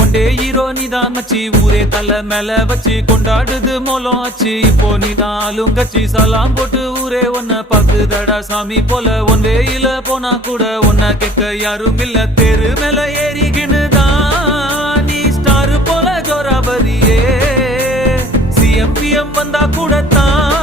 One day hero நீதான் மச்சி, ஊரே தலை மேல வச்சு கொண்டாடுது மோலம் ஆச்சு. இப்போ நீதான் ஆளுங்கச்சி, சலாம் போட்டு ஊரே ஒன்ன பாக்குதடா சாமி போல. ஒன் வேயில போனா கூட ஒன்ன கேட்க யாரும் இல்ல. தெரு மேல ஏறிக்கினுதான் நீ ஸ்டார் போல ஜோரா வரியே. சிஎம் பிஎம் வந்தா கூட தான்